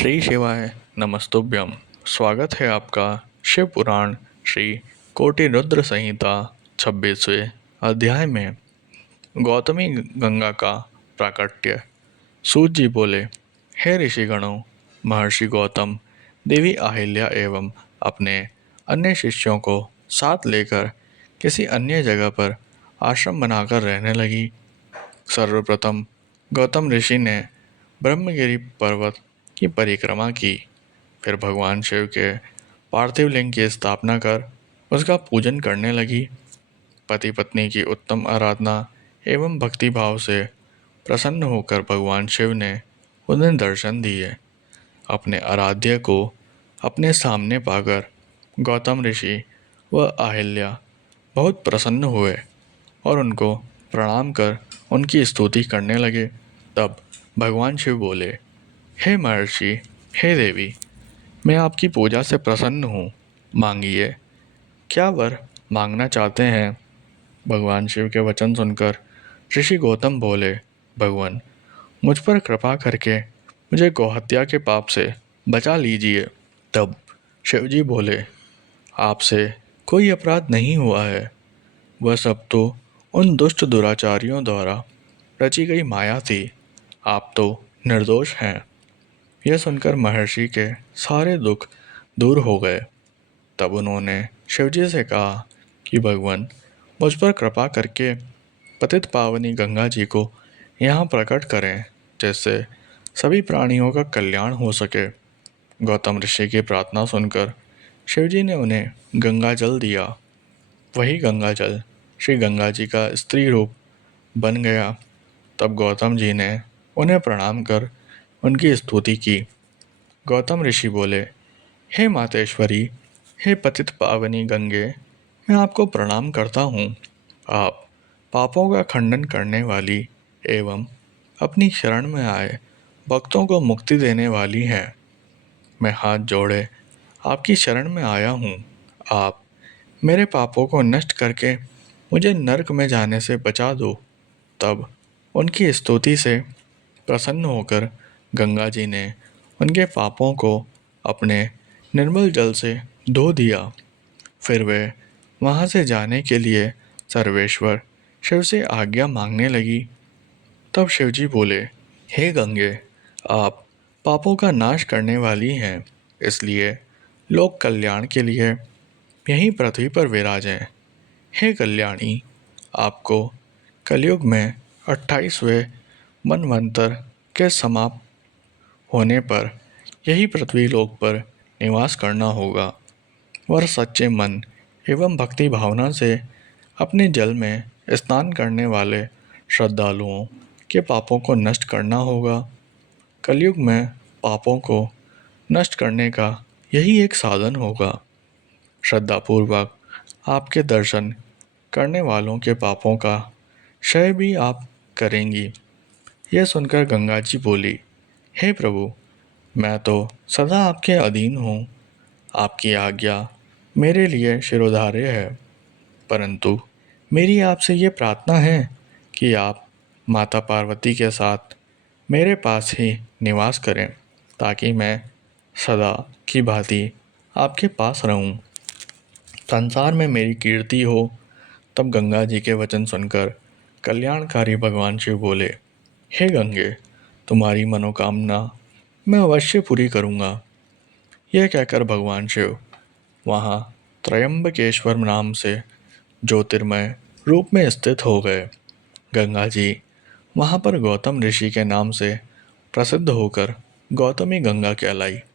श्री शिवाय नमस्तुभ्यम। स्वागत है आपका शिव पुराण श्री कोटि रुद्र संहिता 26वें अध्याय में। गौतमी गंगा का प्राकट्य। सूत जी बोले, हे ऋषिगणों, महर्षि गौतम देवी अहिल्या एवं अपने अन्य शिष्यों को साथ लेकर किसी अन्य जगह पर आश्रम बनाकर रहने लगी। सर्वप्रथम गौतम ऋषि ने ब्रह्मगिरि पर्वत की परिक्रमा की। फिर भगवान शिव के पार्थिव लिंग की स्थापना कर उसका पूजन करने लगी। पति पत्नी की उत्तम आराधना एवं भक्ति भाव से प्रसन्न होकर भगवान शिव ने उन्हें दर्शन दिए। अपने आराध्य को अपने सामने पाकर गौतम ऋषि व अहिल्या बहुत प्रसन्न हुए और उनको प्रणाम कर उनकी स्तुति करने लगे। तब भगवान शिव बोले, हे महर्षि, हे देवी, मैं आपकी पूजा से प्रसन्न हूँ। मांगिए, क्या वर मांगना चाहते हैं? भगवान शिव के वचन सुनकर ऋषि गौतम बोले, भगवान, मुझ पर कृपा करके मुझे गौहत्या के पाप से बचा लीजिए। तब शिव जी बोले, आपसे कोई अपराध नहीं हुआ है। वह सब तो उन दुष्ट दुराचारियों द्वारा रची गई माया थी। आप तो निर्दोष हैं। यह सुनकर महर्षि के सारे दुख दूर हो गए। तब उन्होंने शिवजी से कहा कि भगवान, मुझ पर कृपा करके पतित पावनी गंगा जी को यहाँ प्रकट करें, जिससे सभी प्राणियों का कल्याण हो सके। गौतम ऋषि की प्रार्थना सुनकर शिवजी ने उन्हें गंगा जल दिया। वही गंगा जल श्री गंगा जी का स्त्री रूप बन गया। तब गौतम जी ने उन्हें प्रणाम कर उनकी स्तुति की। गौतम ऋषि बोले, हे मातेश्वरी, हे पतित पावनी गंगे, मैं आपको प्रणाम करता हूँ। आप पापों का खंडन करने वाली एवं अपनी शरण में आए भक्तों को मुक्ति देने वाली हैं। मैं हाथ जोड़े आपकी शरण में आया हूँ। आप मेरे पापों को नष्ट करके मुझे नरक में जाने से बचा दो। तब उनकी स्तुति से प्रसन्न होकर गंगा जी ने उनके पापों को अपने निर्मल जल से धो दिया। फिर वे वहाँ से जाने के लिए सर्वेश्वर शिव से आज्ञा मांगने लगी। तब शिवजी बोले, हे गंगे, आप पापों का नाश करने वाली हैं, इसलिए लोक कल्याण के लिए यहीं पृथ्वी पर विराजें। हे कल्याणी, आपको कलयुग में 28वें मनवंतर के समाप्त होने पर यही पृथ्वी लोक पर निवास करना होगा और सच्चे मन एवं भक्ति भावना से अपने जल में स्नान करने वाले श्रद्धालुओं के पापों को नष्ट करना होगा। कलयुग में पापों को नष्ट करने का यही एक साधन होगा। श्रद्धापूर्वक आपके दर्शन करने वालों के पापों का क्षय भी आप करेंगी। यह सुनकर गंगा जी बोली, हे प्रभु, मैं तो सदा आपके अधीन हूँ। आपकी आज्ञा मेरे लिए शिरोधार्य है, परंतु मेरी आपसे ये प्रार्थना है कि आप माता पार्वती के साथ मेरे पास ही निवास करें, ताकि मैं सदा की भांति आपके पास रहूं। संसार में मेरी कीर्ति हो। तब गंगा जी के वचन सुनकर कल्याणकारी भगवान शिव बोले, हे गंगे, तुम्हारी मनोकामना मैं अवश्य पूरी करूँगा। यह कहकर भगवान शिव वहाँ त्रयंबकेश्वर नाम से ज्योतिर्मय रूप में स्थित हो गए। गंगा जी वहाँ पर गौतम ऋषि के नाम से प्रसिद्ध होकर गौतमी गंगा कहलाई।